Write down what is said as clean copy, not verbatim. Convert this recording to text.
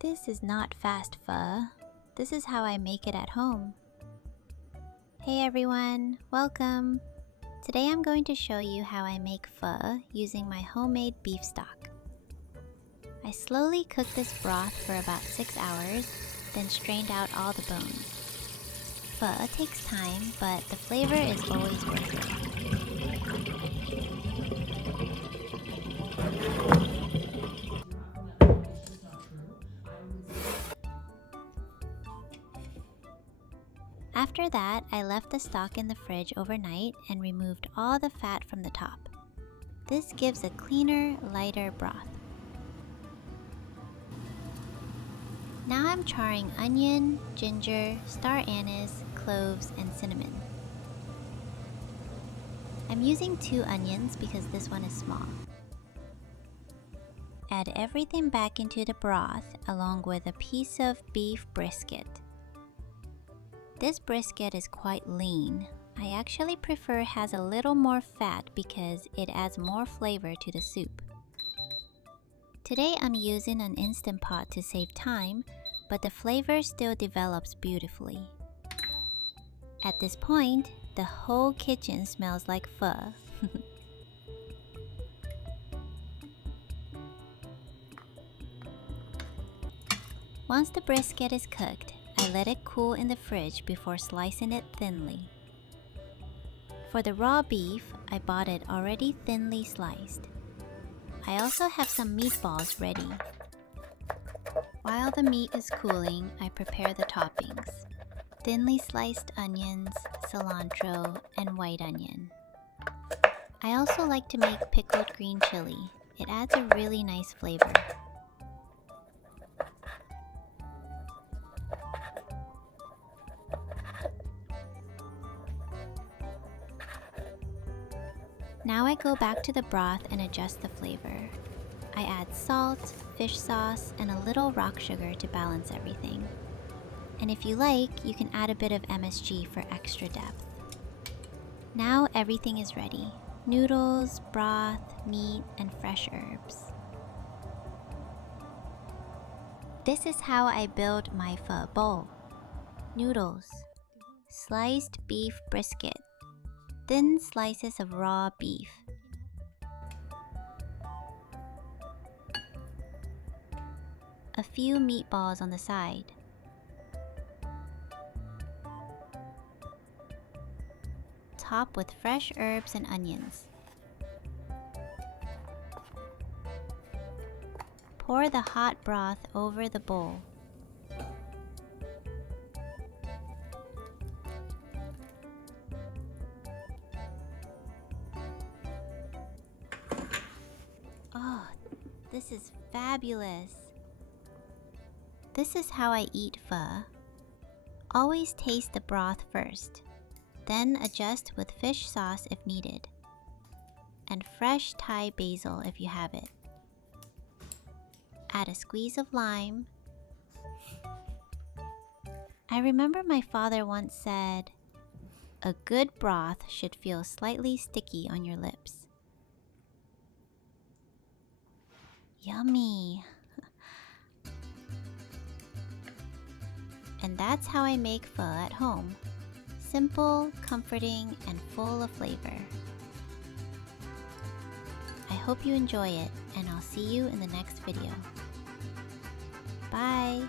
This is not fast pho. This is how I make it at home. Hey everyone, welcome! Today I'm going to show you how I make pho using my homemade beef stock. I slowly cooked this broth for about 6 hours, then strained out all the bones. Pho takes time, but the flavor is always worth it. After that, I left the stock in the fridge overnight and removed all the fat from the top. This gives a cleaner, lighter broth. Now I'm charring onion, ginger, star anise, cloves, and cinnamon. I'm using 2 onions because this one is small. Add everything back into the broth along with a piece of beef brisket. This brisket is quite lean. I actually prefer it has a little more fat because it adds more flavor to the soup. Today I'm using an Instant Pot to save time, but the flavor still develops beautifully. At this point, the whole kitchen smells like pho. Once the brisket is cooked, I let it cool in the fridge before slicing it thinly. For the raw beef, I bought it already thinly sliced. I also have some meatballs ready. While the meat is cooling, I prepare the toppings: thinly sliced onions, cilantro, and white onion. I also like to make pickled green chili. It adds a really nice flavor. Now I go back to the broth and adjust the flavor. I add salt, fish sauce, and a little rock sugar to balance everything. And if you like, you can add a bit of MSG for extra depth. Now everything is ready: noodles, broth, meat, and fresh herbs. This is how I build my pho bowl. Noodles, sliced beef brisket, thin slices of raw beef, a few meatballs on the side, top with fresh herbs and onions. Pour the hot broth over the bowl. Oh, this is fabulous! This is how I eat pho. Always taste the broth first, then adjust with fish sauce if needed, and fresh Thai basil if you have it. Add a squeeze of lime. I remember my father once said, "A good broth should feel slightly sticky on your lips." Yummy! And that's how I make pho at home. Simple, comforting, and full of flavor. I hope you enjoy it, and I'll see you in the next video. Bye!